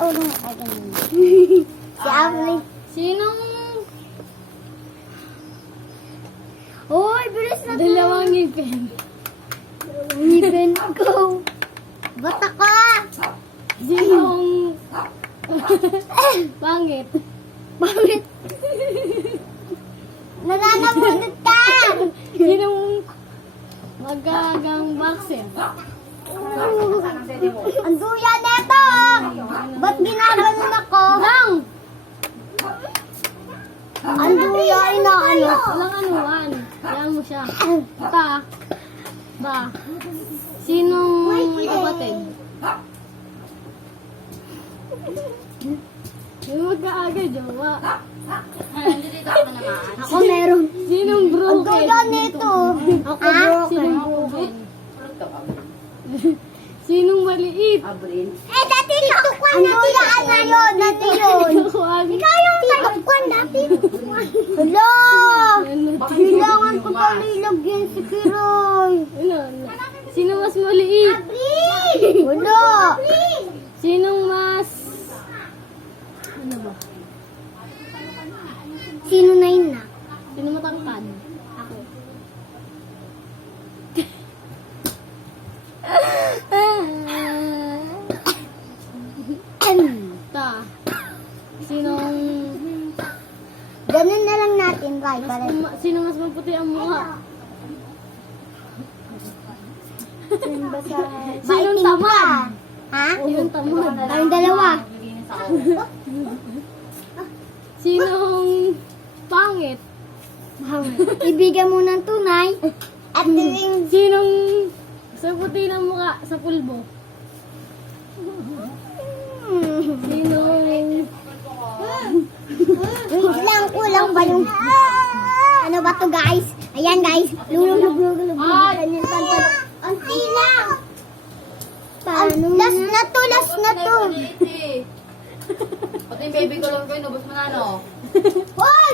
ulo mo ka ganun. Si Avril. Sinong Hoy, bilis na to. dalawang ngipin? Ngipin ko. Bata ka. Sinong pangit? Bakit? Nananabunod ka. Sinong magagang boxer? Ang duya neto. Ba't ginaganon ako? Lang! Ang duya ay na ano. Walang anuan. Yan mo siya. Ba? Sinong may kapatid? Yung magkaaga, jowa. Ako meron. Sinong Ang broken? duya neto. Ako Sinong broken? Sinong maliit? Eh, dati titukwan na duya na yun. Dati yun. Tukuan. Ikaw yung titukwan dati. Hala. Kailangan ko pala ilagyan si Kiroy. Sino mas maliit? Wala. Sinong mas... Ano ba? Sino na yun na? Sino matangkad? Ako. Ta. Sinong... Ganun na lang natin, Ray. Para Sino mas maputi ang mukha? sino ba sa... Sinong Maitim tamad? ka? Ha? Sinong tamad? Tayong dalawa. Sinong pangit? Ibigyan mo ng tunay. At yung... Sinong sa puti ng mukha sa pulbo? Sinong... Wait lang, kulang pa yung... Ano ba to, guys? Ayan, guys. Lulog. Ganyan, pan. Unti lang. Paano na? Last na to. Pati yung baby ko lang ko, inubos mo na, no? Hoy!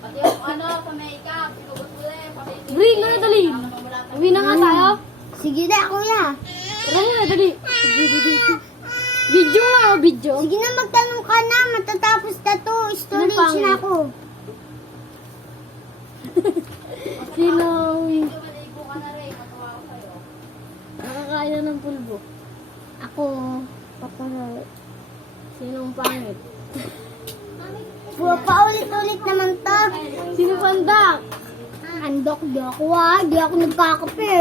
Pati yung ano, sa makeup, inubos mo na eh. Pati yung... Bring, ano dali? Uwi na nga tayo. Sige na, kuya. Tara na, dali. Video nga, video. Sige na, magtanong ka na. Matatapos na to. Storage pangit? na ako. Sinong Maligo ka na rin, matuwa ko sa'yo. nakakaya ng pulbo? Ako. Ako na. Sinong pangit? Paulit-ulit naman to. Sino pandak? Andok, di ako Di ako nagkakape.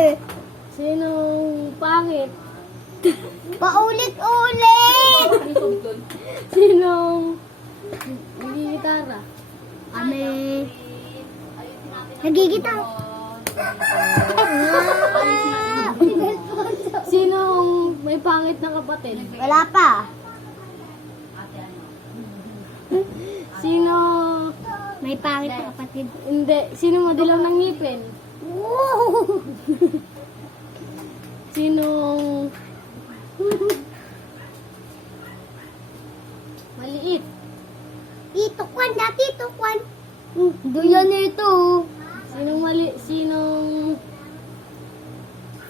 Sinong pangit? Paulit-ulit! Sinong nagigitara? Kami. Nagigita. Sinong may pangit na kapatid? Wala pa. Sino May pangit na kapatid. hindi? Sino madilaw ng ngipin? Wow! Sinong maliit? Itukwan, dati itukwan. Duyan na ito. Sinong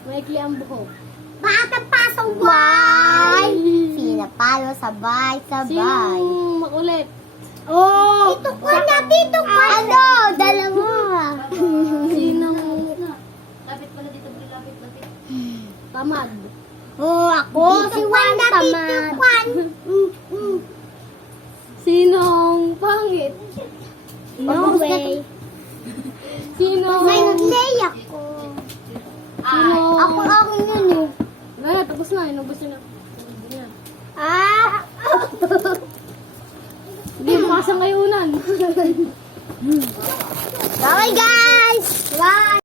maikli ang buhok? Batang pasong buhay! Sinapalo, sabay. Sinong makulit? Oh! Itukwan, dati itukwan. Ano? Dalawa. Sinong Lapit mo na dito, Bri, lapit. tamad? Oh, ako. Si Juan, dati itukwan. Sinong pangit? No way. Sinong May nag-lay ako. Ako yun eh. Wala, tapos na. Inubos na. Ah! Hindi mo kasang ngayunan. Bye guys! Bye!